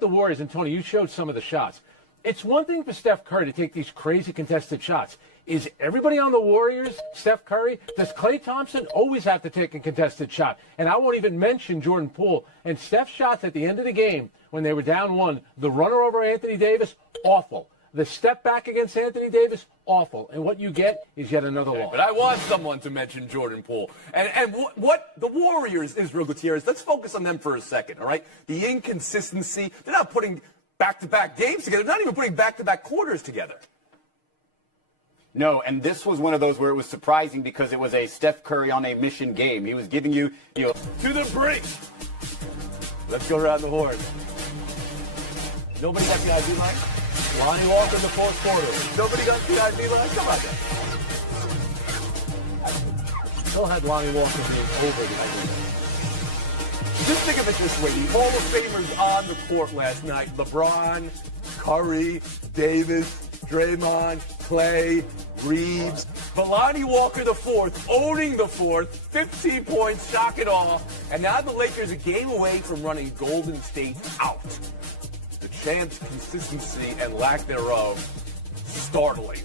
The Warriors, and Tony, you showed some of the shots. It's one thing for Steph Curry to take these crazy contested shots. Is everybody on the Warriors Steph Curry? Does Klay Thompson always have to take a contested shot? And I won't even mention Jordan Poole. And Steph's shots at the end of the game when they were down one, the runner over Anthony Davis, awful. The step back against Anthony Davis, awful. And what you get is yet another loss. But I want someone to mention Jordan Poole. And what the Warriors, Israel Gutierrez, let's focus on them for a second, all right? The inconsistency. They're not putting back-to-back games together. They're not even putting back-to-back quarters together. No, and this was one of those where it was surprising because it was a Steph Curry on a mission game. He was giving you, to the brink. Let's go around the horn. Nobody got the ID line? Lonnie Walker in the fourth quarter. Nobody got the ID line? Come on, guys. Still had Lonnie Walker being over the idea. Just think of it this way. The Hall of Famers on the court last night. LeBron, Curry, Davis, Draymond, Clay, Reeves. But Lonnie Walker the fourth, owning the fourth, 15 points, shock and awe. And now the Lakers a game away from running Golden State out. The chance, consistency, and lack thereof, startling.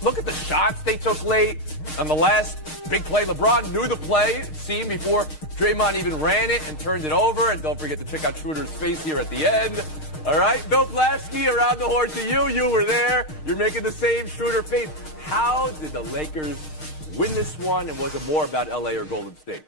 Look at the shots they took late. On the last big play, LeBron knew the play, it seemed, before Draymond even ran it and turned it over. And don't forget to check out Schroeder's face here at the end. All right, Bill Plasky, around the horn to you. You were there. You're making the same Schroeder face. How did the Lakers win this one, and was it more about L.A. or Golden State?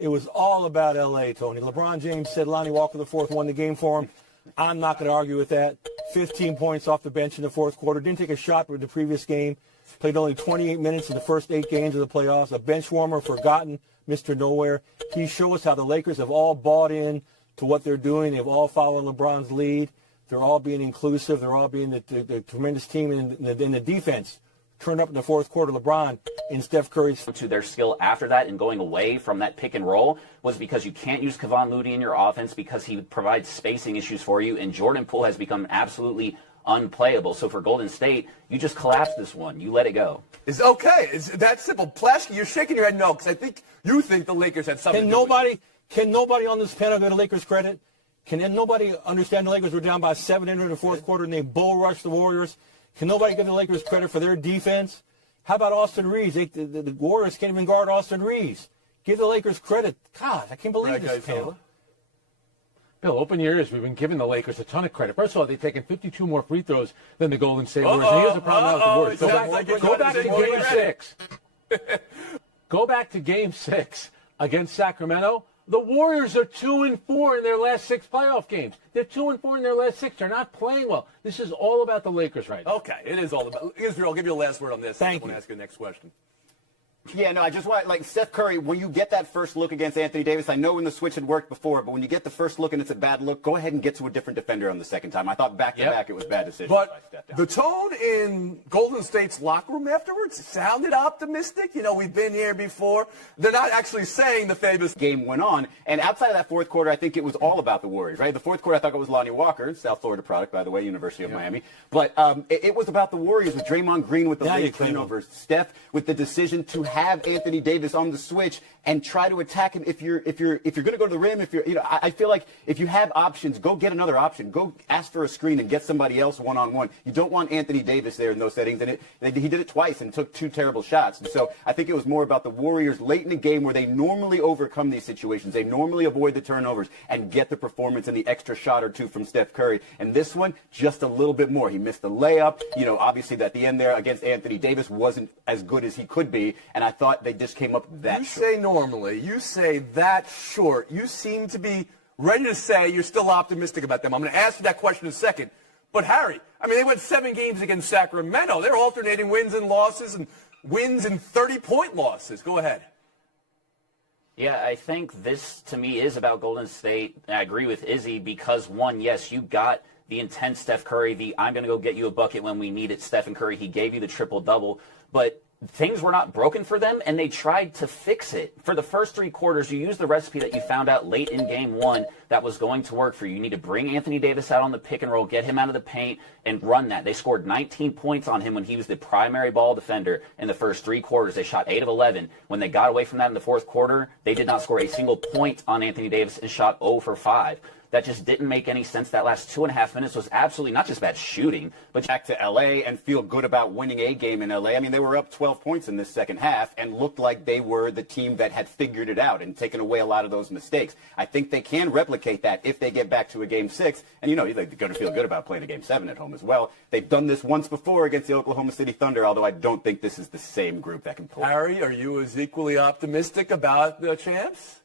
It was all about L.A., Tony. LeBron James said Lonnie Walker the fourth won the game for him. I'm not going to argue with that. 15 points off the bench in the fourth quarter. Didn't take a shot with the previous game. Played only 28 minutes in the first 8 games of the playoffs. A bench warmer, forgotten, Mr. Nowhere. He showed us how the Lakers have all bought in to what they're doing. They've all followed LeBron's lead. They're all being inclusive. They're all being the tremendous team in the defense. Turned up in the fourth quarter, LeBron in Steph Curry's. To their skill after that and going away from that pick and roll was because you can't use Kevon Looney in your offense because he provides spacing issues for you, and Jordan Poole has become absolutely unplayable. So for Golden State, you just collapse this one. You let it go. It's okay. It's that simple. Plasky, you're shaking your head no, because I think you think the Lakers had something Can to do with it. nobody on this panel give the Lakers credit? Can nobody understand the Lakers were down by 7 in the fourth quarter and they bull rushed the Warriors? Can nobody give the Lakers credit for their defense? How about Austin Reeves? The Warriors can't even guard Austin Reeves. Give the Lakers credit. God, I can't believe this panel. Bill, open your ears. We've been giving the Lakers a ton of credit. First of all, they've taken 52 more free throws than the Golden State Warriors. And here's the problem now with the Warriors. Go back to Game 6. Go back to Game 6 against Sacramento. The Warriors are 2-4 in their last 6 playoff games. They're 2-4 in their last 6. They're not playing well. This is all about the Lakers right now. Okay, it is all about. Israel, I'll give you a last word on this. Thank I want you. to ask you the next question. Yeah, no, I just want, like, Steph Curry, when you get that first look against Anthony Davis, I know when the switch had worked before, but when you get the first look and it's a bad look, go ahead and get to a different defender on the second time. I thought back-to-back it was a bad decision. But the tone in Golden State's locker room afterwards sounded optimistic. You know, we've been here before. They're not actually saying the famous game went on. And outside of that fourth quarter, I think it was all about the Warriors, right? The fourth quarter, I thought it was Lonnie Walker, South Florida product, by the way, University of Miami. But it was about the Warriors with Draymond Green with the late turnovers, Steph with the decision to have Anthony Davis on the switch and try to attack him. If you're going to go to the rim, I feel like if you have options, go get another option. Go ask for a screen and get somebody else one-on-one. You don't want Anthony Davis there in those settings. And he did it twice and took 2 terrible shots. And so I think it was more about the Warriors late in the game where they normally overcome these situations. They normally avoid the turnovers and get the performance and the extra shot or 2 from Steph Curry. And this one, just a little bit more. He missed the layup. Obviously at the end there against Anthony Davis wasn't as good as he could be. And I thought they just came up that short. You say normally. You say that short. You seem to be ready to say you're still optimistic about them. I'm going to ask you that question in a second. But, Harry, I mean, they went 7 games against Sacramento. They're alternating wins and losses and wins and 30-point losses. Go ahead. Yeah, I think this, to me, is about Golden State. And I agree with Izzy because, one, yes, you got the intense Steph Curry, I'm going to go get you a bucket when we need it, Stephen Curry. He gave you the triple-double. But things were not broken for them, and they tried to fix it. For the first 3 quarters, you used the recipe that you found out late in Game 1 that was going to work for you. You need to bring Anthony Davis out on the pick and roll, get him out of the paint, and run that. They scored 19 points on him when he was the primary ball defender in the first 3 quarters. They shot 8 of 11. When they got away from that in the fourth quarter, they did not score a single point on Anthony Davis and shot 0 for 5. that just didn't make any sense. That last 2.5 minutes was absolutely not just bad shooting, but Back to LA and feel good about winning a game in LA. I mean, they were up 12 points in this second half and looked like they were the team that had figured it out and taken away a lot of those mistakes. I think they can replicate that if they get back to a Game 6. And, they're going to feel good about playing a Game 7 at home as well. They've done this once before against the Oklahoma City Thunder, although I don't think this is the same group that can pull. Harry, are you as equally optimistic about the champs?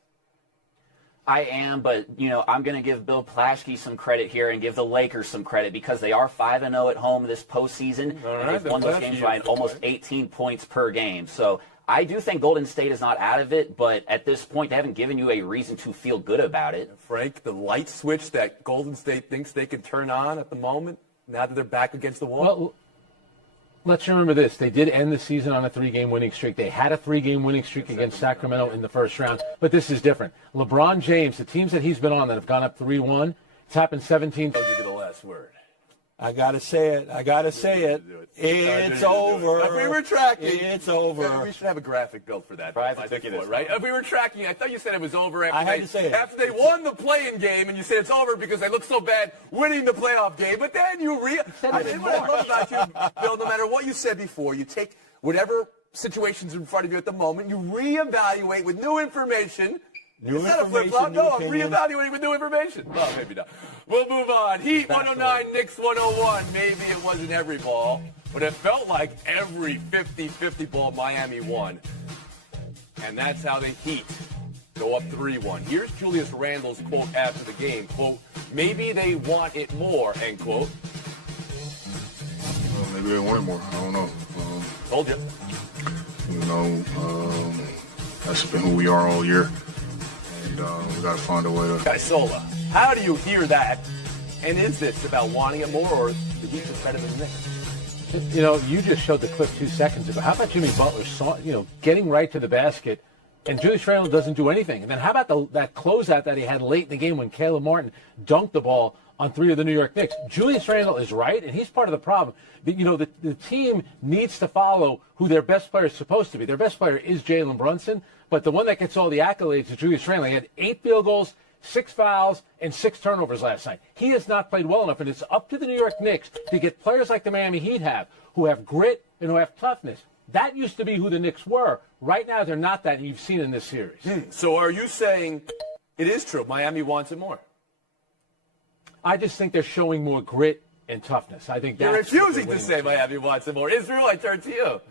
I am, but, I'm going to give Bill Plaschke some credit here and give the Lakers some credit because they are 5-0 at home this postseason. All right, and they've won those games by almost 18 points per game. So I do think Golden State is not out of it, but at this point, they haven't given you a reason to feel good about it. Frank, the light switch that Golden State thinks they can turn on at the moment, now that they're back against the wall? Well, let's remember this. They did end the season on a 3-game winning streak. They had a 3-game winning streak against Sacramento in the first round, but this is different. LeBron James, the teams that he's been on that have gone up 3-1, it's happened 17 times. I'll give you the last word. I got to say it. It's over. If we were tracking. It's over. We should have a graphic built for that. Right? Right? If we were tracking, I thought you said it was over after they won the play-in game, and you said it's over because they looked so bad winning the playoff game. But then what I love about you, Bill, no matter what you said before, you take whatever situation's in front of you at the moment, you reevaluate with new information. Instead of flip-flop, no, I'm reevaluating with new information. Well, maybe not. We'll move on. Heat 109, Knicks 101. Maybe it wasn't every ball, but it felt like every 50-50 ball Miami won. And that's how the Heat go up 3-1. Here's Julius Randles' quote after the game. Quote, maybe they want it more, end quote. Maybe they want it more. I don't know. Told you. That's been who we are all year. And we got to find a way to. Isola, how do you hear that? And is this about wanting it more, or is the Heat just better than the Knicks? You just showed the clip 2 seconds ago. How about Jimmy Butler, getting right to the basket, and Julius Randle doesn't do anything? And then how about that closeout that he had late in the game when Caleb Martin dunked the ball on 3 of the New York Knicks? Julius Randle is right, and he's part of the problem. The team needs to follow who their best player is supposed to be. Their best player is Jalen Brunson, but the one that gets all the accolades is Julius Randle. He had 8 field goals, 6 fouls, and 6 turnovers last night. He has not played well enough, and it's up to the New York Knicks to get players like the Miami Heat have, who have grit and who have toughness. That used to be who the Knicks were. Right now, they're not that, and you've seen in this series. So are you saying it is true, Miami wants it more? I just think they're showing more grit and toughness. I think you're that's refusing to say Miami wants it more. Israel, I turn to you.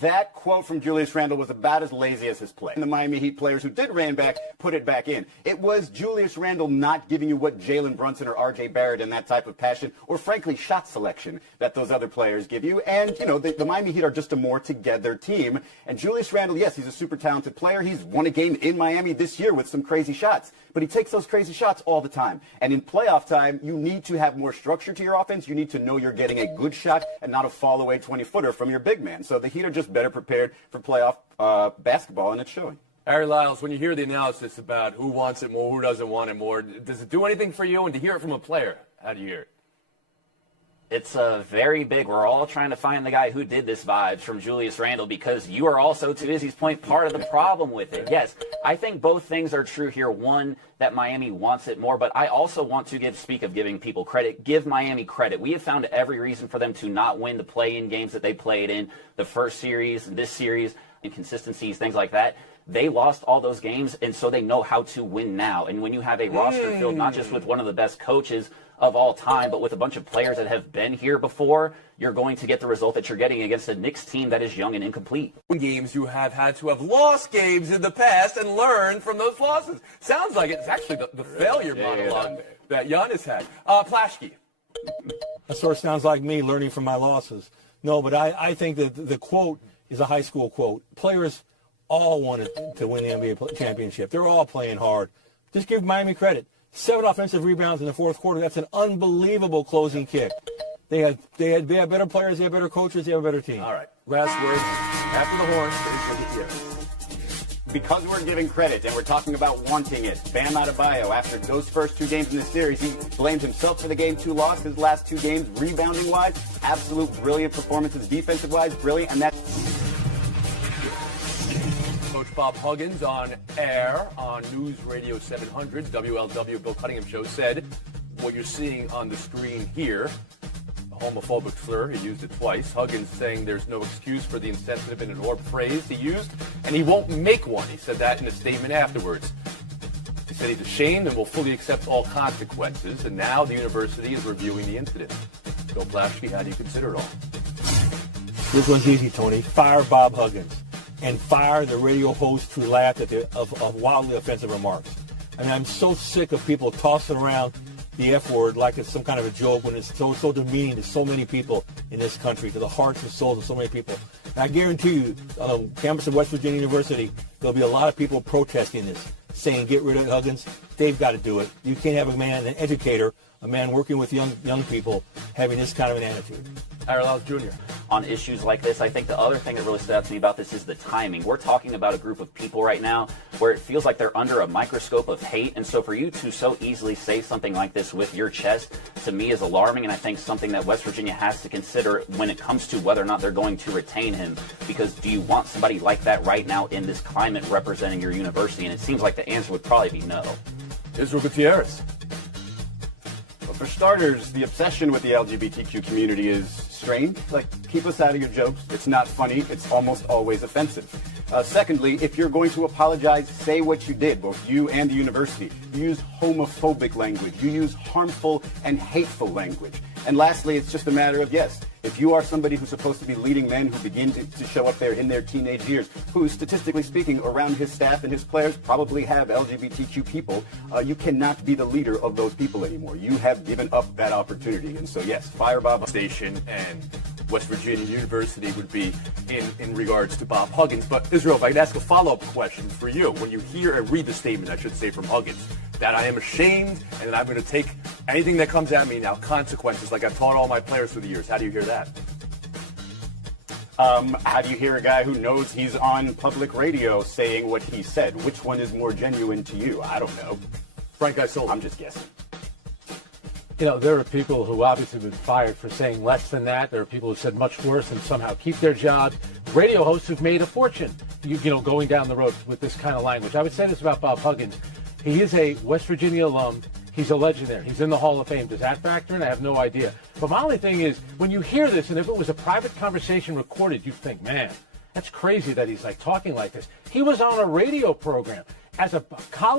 That quote from Julius Randle was about as lazy as his play. And the Miami Heat players who did ran back put it back in. It was Julius Randle not giving you what Jalen Brunson or R.J. Barrett and that type of passion, or frankly shot selection that those other players give you. And, the Miami Heat are just a more together team. And Julius Randle, yes, he's a super talented player. He's won a game in Miami this year with some crazy shots. But he takes those crazy shots all the time. And in playoff time, you need to have more structure to your offense. You need to know you're getting a good shot and not a fall-away 20-footer from your big man. So the Heat are just better prepared for playoff basketball, and it's showing. Harry Lyles, when you hear the analysis about who wants it more, who doesn't want it more, does it do anything for you? And to hear it from a player, how do you hear it? It's very big. We're all trying to find the guy who did this vibes from Julius Randle, because you are also, to Izzy's point, part of the problem with it. Yes, I think both things are true here. One, that Miami wants it more, but I also want to speak of giving people credit, give Miami credit. We have found every reason for them to not win the play-in games that they played in, the first series, this series, inconsistencies, things like that. They lost all those games, and so they know how to win now. And when you have a roster filled not just with one of the best coaches of all time, but with a bunch of players that have been here before, you're going to get the result that you're getting against a Knicks team that is young and incomplete. Games you have had to have lost games in the past and learned from those losses. Sounds like it's actually the failure monologue that Giannis had. Plaschke. That sort of sounds like me learning from my losses. No, but I think that the quote is a high school quote. Players all wanted to win the NBA championship. They're all playing hard. Just give Miami credit. 7 offensive rebounds in the fourth quarter. That's an unbelievable closing kick. They had better players. They had better coaches. They have a better team. All right. Last word. After the horn. Because we're giving credit and we're talking about wanting it, Bam Adebayo, after those first 2 games in this series, he blamed himself for the Game 2 loss. His last 2 games, rebounding-wise, absolute brilliant performances, defensive-wise, brilliant, and that's... Coach Bob Huggins on air on News Radio 700, WLW Bill Cunningham Show, said what you're seeing on the screen here, a homophobic slur. He used it twice. Huggins saying there's no excuse for the insensitive and abhorrent phrase he used, and he won't make one. He said that in a statement afterwards. He said he's ashamed and will fully accept all consequences, and now the university is reviewing the incident. Bill Plaschke, how do you consider it all? This one's easy, Tony. Fire Bob Huggins. And fire the radio host who laughed at of wildly offensive remarks. I mean, I'm so sick of people tossing around the F word like it's some kind of a joke when it's so demeaning to so many people in this country, to the hearts and souls of so many people. And I guarantee you, on the campus of West Virginia University, there'll be a lot of people protesting this, saying get rid of Huggins. They've got to do it. You can't have a man, an educator, a man working with young people, having this kind of an attitude. Ira Lyles Jr. On issues like this, I think the other thing that really stood out to me about this is the timing. We're talking about a group of people right now where it feels like they're under a microscope of hate, and so for you to so easily say something like this with your chest, to me, is alarming, and I think something that West Virginia has to consider when it comes to whether or not they're going to retain him, because do you want somebody like that right now in this climate representing your university? And it seems like the answer would probably be no. Israel Gutierrez. Well, for starters, the obsession with the LGBTQ community is strange. Like, keep us out of your jokes. It's not funny. It's almost always offensive. Secondly, if you're going to apologize, say what you did, both you and the university. You use homophobic language. You use harmful and hateful language. And lastly, it's just a matter of, yes, if you are somebody who's supposed to be leading men who begin to show up there in their teenage years, who, statistically speaking, around his staff and his players probably have LGBTQ people, you cannot be the leader of those people anymore. You have given up that opportunity. And so, yes, fire Bob Station and West Virginia University would be in regards to Bob Huggins. But Israel, if I could ask a follow-up question for you. When you hear and read the statement, I should say, from Huggins, that I am ashamed and that I'm going to take anything that comes at me now, consequences, like I've taught all my players through the years. How do you hear that? How do you hear a guy who knows he's on public radio saying what he said? Which one is more genuine to you? I don't know. Frank Isola. I'm just guessing. You know, there are people who obviously have been fired for saying less than that. There are people who said much worse and somehow keep their jobs. Radio hosts who've made a fortune, you know, going down the road with this kind of language. I would say this about Bob Huggins. He is a West Virginia alum. He's a legend there. He's in the Hall of Fame. Does that factor in? I have no idea. But my only thing is, when you hear this, and if it was a private conversation recorded, you'd think, man, that's crazy that he's like talking like this. He was on a radio program as a college